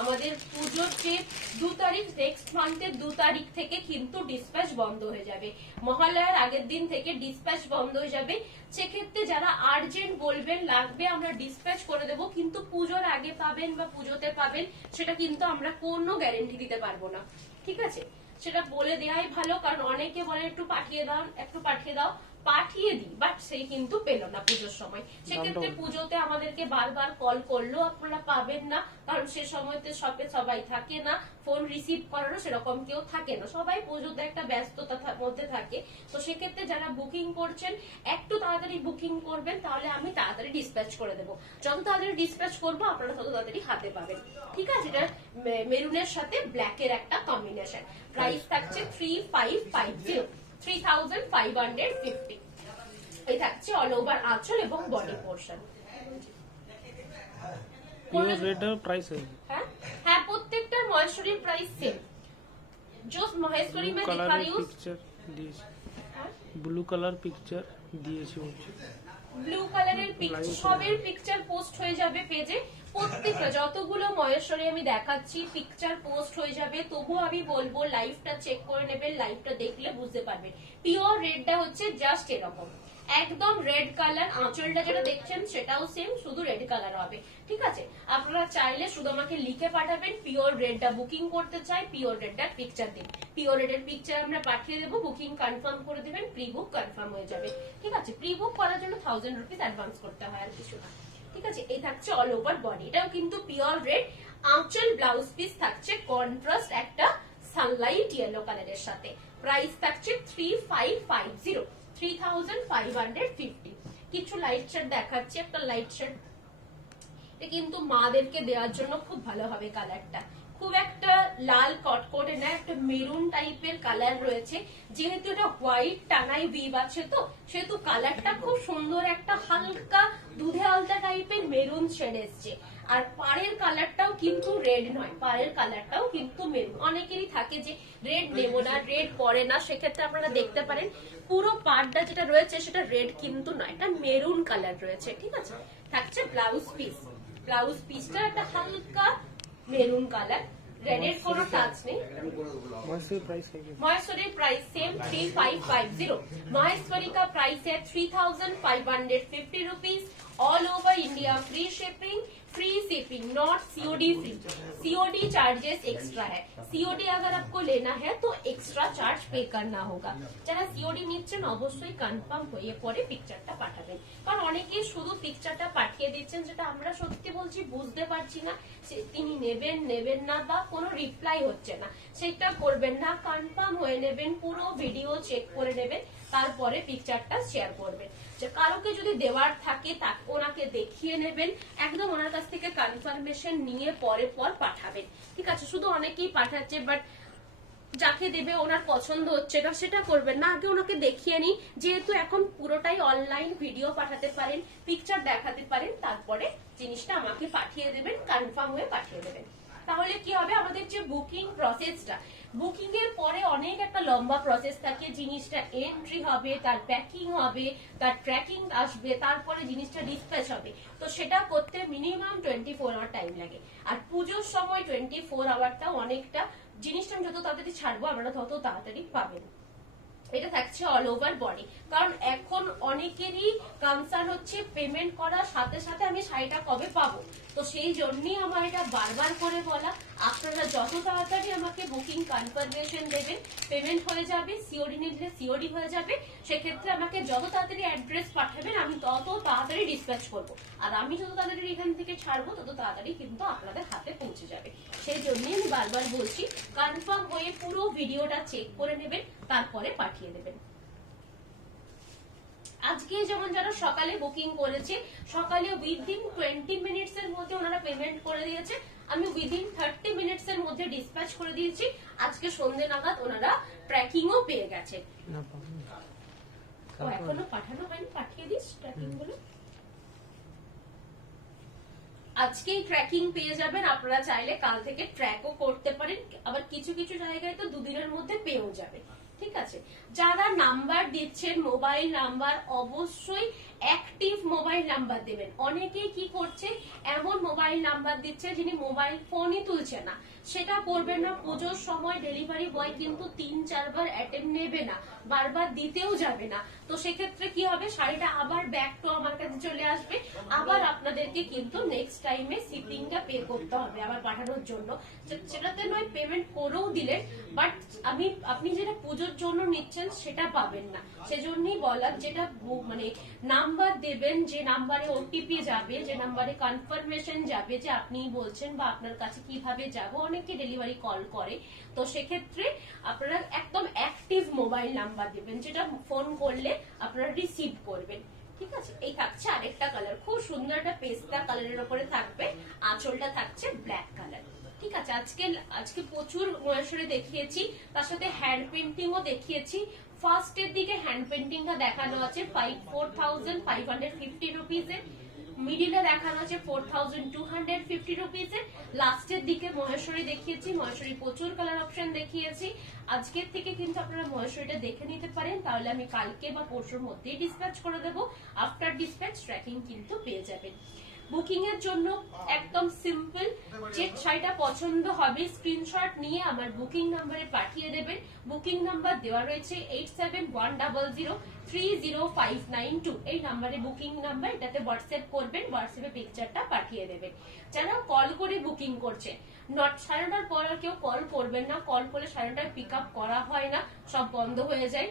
আমাদের পুজোর যে 2 তারিখ, নেক্সট মান্থের 2 তারিখ থেকে কিন্তু ডিসপ্যাচ বন্ধ হয়ে যাবে, মহালয়ার আগের দিন থেকে ডিসপ্যাচ বন্ধ হয়ে যাবে। সেক্ষেত্রে যারা আর্জেন্ট বলবেন লাগবে আমরা ডিসপ্যাচ করে দেবো, কিন্তু পুজোর আগে পাবেন বা পুজোতে পাবেন সেটা কিন্তু আমরা কোনো গ্যারেন্টি দিতে পারবো না। ঠিক আছে, সেটা বলে দেওয়াই ভালো, কারণ অনেকে বলে একটু পাঠিয়ে দাও, পাঠিয়ে দিই, বাট সেই কিন্তু পেল না পুজোর সময়। সেক্ষেত্রে পুজোতে আমাদেরকে বারবার কল করলেও আপনারা পাবেন না, কারণ সে সময়তে শপে সবাই থাকে না, ফোন রিসিভ করারও সেরকম কেউ থাকে না, সবাই পুজোতে একটা ব্যস্ততার মধ্যে থাকে। তো সেক্ষেত্রে যারা বুকিং করছেন একটু তাড়াতাড়ি বুকিং করবেন, তাহলে আমি তাড়াতাড়ি ডিসপ্যাচ করে দেবো। যত তাড়াতাড়ি ডিসপ্যাচ করবো আপনারা তত তাড়াতাড়ি হাতে পাবেন। ঠিক আছে, এটা মেরুনের সাথে ব্ল্যাকের একটা কম্বিনেশন। প্রাইস থাকছে 3550, 3550। এই থাকছে অল ওভার আঁচল এবং বডি পোর্শন। হ্যাঁ, প্রত্যেকটা মহেশ্বরীর প্রাইস সেম। जो महेश्वरी में दिखा रही हूँ ব্লু কালার পিকচার দিয়েছি, ব্লু কালারের সবের পিকচার পোস্ট হয়ে যাবে পেজে। প্রত্যেকটা যতগুলো মহেশ্বরী আমি দেখাচ্ছি পিকচার পোস্ট হয়ে যাবে। তবুও আমি বলবো লাইভটা চেক করে নেবেন, লাইভটা দেখলে বুঝতে পারবেন। পিওর রেডটা হচ্ছে জাস্ট এরকম একদম রেড কালার, আঁচলটা যেটা দেখছেন সেটাও সেম, শুধু রেড কালার হবে। ঠিক আছে, আপনারা চাইলে শুধু আমাকে লিখে পাঠাবেন পিওর রেডটা বুকিং করতে চাই, পিওর রেডটার পিকচার দিন, পিওর রেডের পিকচার আমরা পাঠিয়ে দেবো, বুকিং কনফার্ম করে দেবেন, প্রি বুক কনফার্ম হয়ে যাবে। ঠিক আছে, প্রি বুক করার জন্য 1000 রুপিস অ্যাডভান্স করতে হয়, আর কিছু না। ঠিক আছে, এই থাকছে অল ওভার বডি, এটাও কিন্তু পিওর রেড। আঁচল ব্লাউজ পিস থাকছে কন্ট্রাস্ট একটা সানলাইট ইয়েলো কালারের সাথে। প্রাইস থাকছে 3550, 3550। কিছু লাইট শেড দেখাচ্ছি, একটা লাইট শেড এটা কিন্তু মাদেরকে দেওয়ার জন্য খুব ভালো হবে। কালারটা খুব একটা লাল কটকটে না, একটা মেরুন টাইপের কালার রয়েছে, যেহেতু এটা হোয়াইট টানাই বিব আছে তো সেহেতু কালারটা খুব সুন্দর, একটা হালকা দুধে আলতা টাইপের মেরুন শেড এসছে। আর পাড়ের কালারটাও কিন্তু রেড নয়, পাড়ের কালারটাও কিন্তু মেরুন। অনেকেরই থাকে যে রেড নেবো না, রেড পরে না, সেক্ষেত্রে আপনারা দেখতে পারেন পুরো পাড়টা যেটা রয়েছে সেটা রেড কিন্তু নয়, এটা মেরুন কালার রয়েছে। ঠিক আছে, থাকছে ব্লাউজ পিস, ব্লাউজ পিসটা একটা হালকা মেরুন কালার, রেডের কোনো টাচ নেই। Maheshwari price same 3550। महेश्वरी का प्राइस है 3550 rupees. All over India free shipping, not COD free. COD charges extra है, सीओडी अगर आपको लेना है तो एक्स्ट्रा चार्ज पे करना होगा। যারা সিওডি নিচ্ছেন অবশ্যই কনফার্ম হয়ে পরে পিকচারটা পাঠাবেন, কারণ অনেকেই শুধু পিকচারটা পাঠিয়ে দিচ্ছেন যেটা আমরা সত্যি বলছি বুঝতে পারছি না তিনি নেবেন না বা কোনো রিপ্লাই হচ্ছে না, সেটা করবেন না। কনফার্ম হয়ে নেবেন, পুরো ভিডিও চেক করে নেবেন, তারপরে পিকচারটা শেয়ার করবেন। যে কারোকে যদি দেওয়ার থাকে ওনাকে দেখিয়ে নেবেন, একদম ওনার কাছ কাছ থেকে কনফার্মেশন নিয়ে পরে পাঠাবেন। ঠিক আছে, শুধু অনেকেই পাঠাচ্ছে, বাট যাকে দেবে ওনার পছন্দ হচ্ছে না সেটা করবেন না, আগে ওনাকে দেখিয়ে নিই। যেহেতু এখন পুরোটাই অনলাইন, ভিডিও পাঠাতে পারেন, পিকচার দেখাতে পারেন, তারপরে জিনিসটা আমাকে পাঠিয়ে দেবেন, কনফার্ম হয়ে পাঠিয়ে দেবেন। তাহলে কি হবে, আমাদের যে বুকিং প্রসেসটা, বুকিং এর পরে অনেক একটা লম্বা প্রসেস থাকে। জিনিসটা এন্ট্রি হবে, তার প্যাকিং হবে, তার ট্র্যাকিং আসবে, তারপরে জিনিসটা ডিসপ্যাচ হবে। তো সেটা করতে মিনিমাম 24 আওয়ার টাইম লাগে। আর পুজোর সময় 24 আওয়ারটা অনেকটা, জিনিসটা আমি যত তাড়াতাড়ি ছাড়বো আপনারা তত তাড়াতাড়ি পাবেন। এটা থাকছে অল ওভার বডি। কারণ এখন অনেকেরই কনসার্ন হচ্ছে পেমেন্ট করার সাথে সাথে আমি শাড়িটা কবে পাবো, তো সেই জন্যই আমার এটা বারবার করে বলা, আপনারা যত তাড়াতাড়ি আমাকে বুকিং কনফার্মেশন দেবেন, পেমেন্ট হয়ে যাবে, সিওডি নিলে সিওডি হয়ে যাবে, সেক্ষেত্রে আমাকে যত তাড়াতাড়ি অ্যাড্রেস পাঠাবেন আমি তত তাড়াতাড়ি ডিসপ্যাচ করবো। আর আমি যত তাড়াতাড়ি এখান থেকে ছাড়বো তত তাড়াতাড়ি কিন্তু আপনাদের হাতে পৌঁছে যাবে। সেই জন্যই আমি বারবার বলছি, কনফার্ম হয়ে পুরো ভিডিওটা চেক করে নেবেন, তারপরে পাঠিয়ে দেবেন। আজকে যেমন যারা সকালে বুকিং করেছে, সকালে উইদিন 20 মিনিটস এর মধ্যে ওনারা পেমেন্ট করে দিয়েছে, আমি উইদিন 30 মিনিটস এর মধ্যে ডিসপ্যাচ করে দিয়েছি। আজকে সন্ধ্যে নাগাদ ওনারা ট্র্যাকিংও পেয়ে গেছে। এখনো পাঠানো হয়নি, পাঠিয়ে দিস ট্র্যাকিং গুলো। আজকেই ট্র্যাকিং পেয়ে যাবেন, আপনারা চাইলে কাল থেকে ট্র্যাকও করতে পারেন, আবার কিছু কিছু জায়গায় তো দুদিনের মধ্যে পেয়েও যাবে। ঠিক আছে, যারা নাম্বার দিচ্ছেন মোবাইল নাম্বার, অবশ্যই অ্যাক্টিভ মোবাইল নাম্বার দেবেন। অনেকেই কি করছে, এমন মোবাইল নাম্বার দিচ্ছে যিনি মোবাইল ফোনই তুলছে না, সেটা করবেন না। পুজোর সময় ডেলিভারি বয় কিন্তু 3-4 বার অ্যাটেম্প নেবে না, বারবার দিতেও যাবে না। তো সেক্ষেত্রে কি হবে, শাড়িটা আবার ব্যাক টু আমার কাছে চলে আসবে, আবার আপনাদেরকে কিন্তু নেক্সট টাইমে শিপিংটা পে করতে হবে আবার পাঠানোর জন্য। সেটাতে নয় পেমেন্ট করেও দিলেন, বাট আপনি যেটা পুজোর জন্য নিচ্ছেন সেটা পাবেন না। সেজন্যই বলার, যেটা মানে নাম্বার দেবেন, যে নাম্বারে ওটিপি যাবে, যে নাম্বারে কনফার্মেশন যাবে যে আপনি বলছেন বা আপনার কাছে কিভাবে যাবো, অনেকে ডেলিভারি কল করে, তো সেক্ষেত্রে আপনারা একদম অ্যাক্টিভ মোবাইল নাম্বার দেবেন, যেটা ফোন করলে আপনারা রিসিভ করবেন। ঠিক আছে, এই থাকছে আরেকটা কালার, খুব সুন্দর একটা পেস্তা কালারের উপরে থাকবে, আঁচলটা থাকছে ব্ল্যাক কালার। ঠিক আছে, আজকে প্রচুর মহেশ্বরে দেখিয়েছি, তার সাথে হ্যান্ড পেন্টিংও দেখিয়েছি। ফার্স্টের দিকে হ্যান্ড পেন্টিংটা দেখানো আছে 4550 রুপিজের, মিডিলে দেখানো আছে 4250 রুপিজের, লাস্টের দিকে মহেশ্বরী দেখিয়েছি। মহেশ্বরী প্রচুর কালার অপশন দেখিয়েছি। আজকের থেকে কিন্তু আপনারা মহেশ্বরীটা দেখে নিতে পারেন, তাহলে আমি কালকে বা পরশুর মধ্যেই ডিসপ্যাচ করে দেবো। আফটার ডিসপ্যাচ ট্র্যাকিং কিন্তু পেয়ে যাবেন। বুকিং এর জন্য একদম সিম্পল, যে শাড়িটা পছন্দ হবে স্ক্রিনশট নিয়ে আমার বুকিং নাম্বারে পাঠিয়ে দেবেন। বুকিং নাম্বার দেওয়া রয়েছে 8710030592, এই নাম্বারে বুকিং নাম্বার, এটাতে হোয়াটসঅ্যাপ করবেন, হোয়াটসঅ্যাপে পিকচারটা পাঠিয়ে দেবেন। যারা কল করে বুকিং করছে, 9:30টার পর আর কেউ কল করবেন না, কল করলে 9:30টায় পিক আপ করা হয় না, সব বন্ধ হয়ে যায়।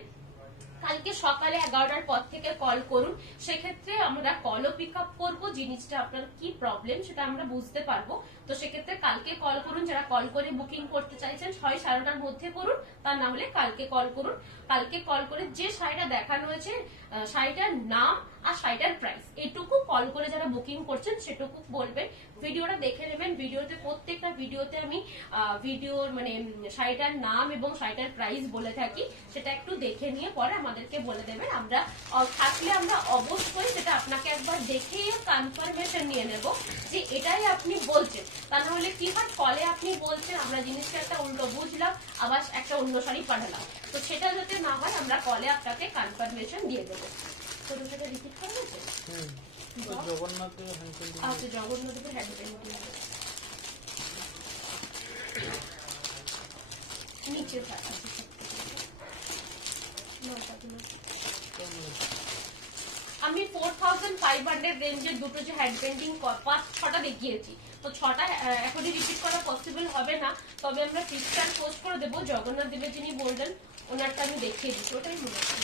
কালকে সকালে 11টার পর থেকে কল করুন, সেক্ষেত্রে আমরা কলও পিক আপ করবো, জিনিসটা আপনার কি প্রবলেম সেটা আমরা বুঝতে পারবো। তো সেক্ষেত্রে কালকে কল করুন, যারা কল করে বুকিং করতে চাইছেন, 6-9টার মধ্যে করুন, তা না হলে কালকে কল করুন। কালকে কল করে যে শাড়িটা দেখানো হয়েছে, শাড়িটার নাম আর শাড়িটার প্রাইস, এটুকু কল করে যারা বুকিং করছেন সেটুকু বলবেন। ভিডিওটা দেখে নেবেন, ভিডিওতে প্রত্যেকটা ভিডিওতে আমি ভিডিওর মানে শাড়িটার নাম এবং শাড়িটার প্রাইস বলে থাকি, সেটা একটু দেখে নিয়ে পরে আমাদেরকে বলে দেবেন। আমরা থাকলে আমরা অবশ্যই সেটা আপনাকে একবার দেখে কনফার্মেশন নিয়ে নেব যে এটাই আপনি বলছেন, তা না হলে কি হয়, কলে আপনি বলছেন আমরা জিনিসটা একটা উল্টো বুঝলাম, আবার একটা অন্য শাড়ি পাঠালাম, তো সেটা যাতে না হয় আমরা কলে আপনাকে কনফার্মেশন দিয়ে দেবো। তো সেটা রিপিট করা হয়েছে, জগন্নাথের হ্যান্ড পেন্টিং। আচ্ছা, জগন্নাথের হ্যান্ড পেন্টিং নিচে থাকে। আমি 4500 রেঞ্জের দুটো যে হ্যান্ড পেন্টিং 5-6টা দেখিয়েছি, তো 6টা এখনই রিপিট করা পসিবল হবে না, তবে আমরা পিকচার পোস্ট করে দেবো। জগন্নাথ দেবের যিনি বললেন ওনারটা আমি দেখিয়ে দিচ্ছি, ওটাই মনে হচ্ছে।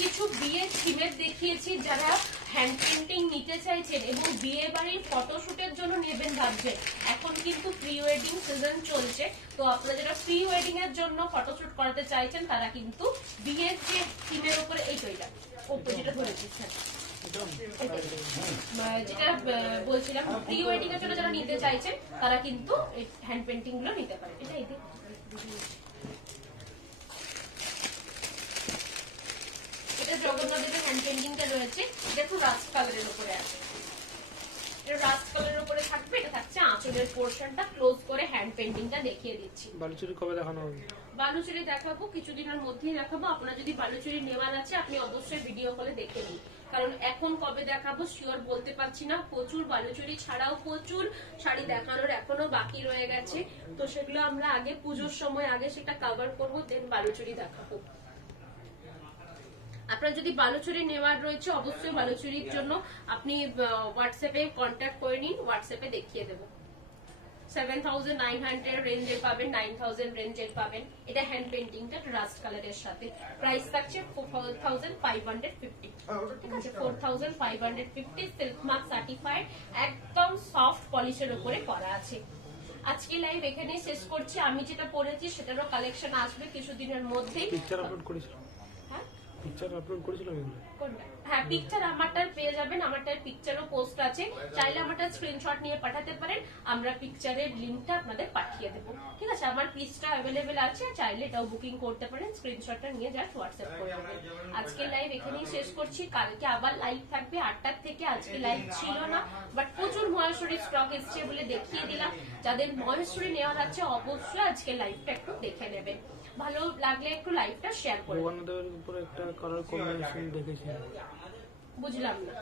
কিছু বিয়ের থিমের দেখিয়েছি, যারা হ্যান্ড পেন্টিং নিতে চাইছেন এবং বিয়ে বাড়ির ফটোশুটের জন্য নেবেন ভাবছেন, এখন কিন্তু প্রি ওয়েডিং সিজন চলছে, তো আপনারা যারা প্রি ওয়েডিং এর জন্য ফটোশুট করাতে চাইছেন তারা কিন্তু বিয়ের যে থিমের উপরে, এই তো এটা যেটা ধরেছি, যেটা বলছিলাম প্রি ওয়েডিং এর জন্য যারা নিতে চাইছেন তারা কিন্তু হ্যান্ড পেন্টিং গুলো নিতে পারে। এটা এটা জগন্নাথের হ্যান্ড পেন্টিংটা রয়েছে, দেখুন রাস্ট কালারের উপরে আছে, এটা রাস্ট কালারের উপরে থাকবে। এটা থাকছে আঁচলের পোর্শনটা, ক্লোজ করে হ্যান্ড পেন্টিংটা দেখিয়ে দিচ্ছি। বালুচুরি কবে দেখানো হবে? বালুচুরি দেখাবো কিছুদিনের মধ্যেই দেখাবো। আপনার যদি বালুচুরি নেওয়ার আছে আপনি অবশ্যই ভিডিও কলে দেখে নিন, কারণ এখন কবে দেখাবো শিওর বলতে পারছি না। প্রচুর বালুচুরি ছাড়াও প্রচুর শাড়ি দেখানোর এখনো বাকি রয়ে গেছে, তো সেগুলো আমরা আগে পুজোর সময় আগে সেটা কভার করবো, দেন বালুচুরি দেখাবো। আপনার যদি বালুচুরি নেওয়ার রয়েছে অবশ্যই বালুচুরির জন্য আপনি হোয়াটসঅ্যাপে কন্ট্যাক্ট করে নিন, হোয়াটসঅ্যাপে দেখিয়ে দেবো। 7900 রেঞ্জের পাবেন, 9000 রেঞ্জের পাবেন। এটা হ্যান্ড পেন্টিংটা রাস্ট কালারের সাথে, প্রাইস থাকছে 4550। ঠিক আছে, 4550 সিল্ক মার্ক সার্টিফাইড, একদম সফট পলিশের উপরে করা আছে। আজকে লাইভ এখানে শেষ করছি। আমি যেটা পরেছি সেটারও কালেকশন আসবে কিছুদিনের মধ্যেই। পিকচার আপলোড করেছিলাম, পিকচার আপলোড করেছিলাম এগুলো। হ্যাঁ, পিকচার আমারটার পেয়ে যাবেন, আমারটার পিকচারও পোস্ট আছে, চাইলে আমারটা স্ক্রিনশট নিয়ে পাঠাতে পারেন, আমরা পিকচারের লিংকটা আপনাদের পাঠিয়ে দেবো। ঠিক আছে, আমার পিসটা অ্যাভেলেবেল আছে, চাইলে এটাও বুকিং করতে পারেন, স্ক্রিনশটটা নিয়ে জাস্ট হোয়াটসঅ্যাপ করে দেবেন। আজকে লাইভ এখানেই শেষ করছি, কালকে আবার লাইভ থাকবে 8টার থেকে। আজকে লাইভ ছিল না, বাট প্রচুর মহেশ্বরী স্টক এসছে বলে দেখিয়ে দিলাম। যাদের মহেশ্বরী নেওয়ার আছে অবশ্যই আজকে লাইভটা একটু দেখে নেবেন, ভালো লাগলে একটু লাইভটা শেয়ার করবেন। জগন্নাথের উপরে একটা কালার কম্বিনেশন দেখেছি, বুঝলাম না।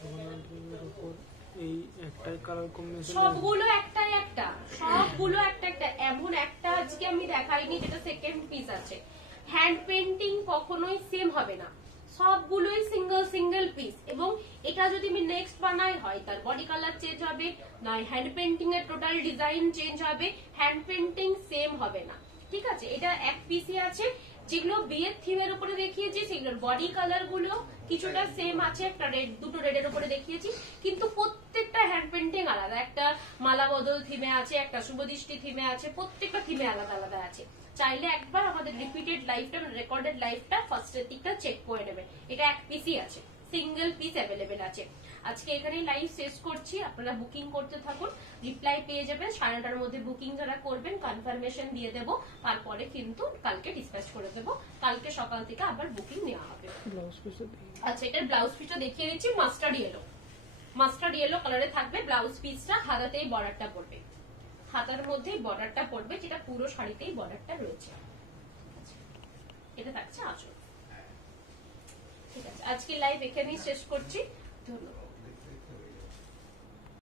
জগন্নাথের উপর এই একটাই কালার কম্বিনেশন, সবগুলো একটাই একটা, সবগুলো একটা একটা, এমন একটা আজকে আমি দেখাইনি যেটা সেকেন্ড পিস আছে। হ্যান্ড পেন্টিং কখনোই সেম হবে না, সবগুলোই সিঙ্গেল সিঙ্গেল পিস। এবং এটা যদি আমি নেক্সট বানাই হয় তার বডি কালার চেঞ্জ হবে, নয় হ্যান্ড পেন্টিং এর টোটাল ডিজাইন চেঞ্জ হবে, হ্যান্ড পেন্টিং সেম হবে না। ঠিক আছে, এটা এক পিসই আছে। যেগুলো বিয়ের থিমের উপরে দেখিয়েছি সেগুলোর বডি কালার গুলো কিছুটা সেম আছে, একটা রেড, দুটো রেডের উপরে দেখিয়েছি, কিন্তু প্রত্যেকটা হ্যান্ড পেন্টিং আলাদা। একটা মালা বদল থিমে আছে, একটা শুভদৃষ্টি থিমে আছে, প্রত্যেকটা থিমে আলাদা আলাদা আছে। চাইলে একবার আমাদের রিপিটেড লাইভটা, রেকর্ডেড লাইভটা ফার্স্টের দিকটা চেক করে নেবেন। এটা এক পিসই আছে, সিঙ্গেল পিস অ্যাভেলেবেল আছে। আজকে এখানে লাইভ শেষ করছি, আপনারা বুকিং করতে থাকুন, রিপ্লাই পেয়ে যাবেন। 9:30টার মধ্যে বুকিং যারা করবেন কনফার্মেশন দিয়ে দেবো, তারপরে কিন্তু কালকে ডিসপ্যাচ করে দেবো, কালকে সকাল থেকে আবার বুকিং নেওয়া হবে। আচ্ছা, এটার ব্লাউজ পিসটা দেখিয়ে দিচ্ছি, মাস্টার্ড ইয়েলো কালারে থাকবে ব্লাউজ পিসটা, হাতাতেই বর্ডারটা পড়বে, হাতার মধ্যেই বর্ডারটা পড়বে, যেটা পুরো শাড়িতেই বর্ডারটা রয়েছে। এটা থাকছে আঁচল। ঠিক আছে, আজকে লাইভ এখানেই শেষ করছি, ধন্যবাদ।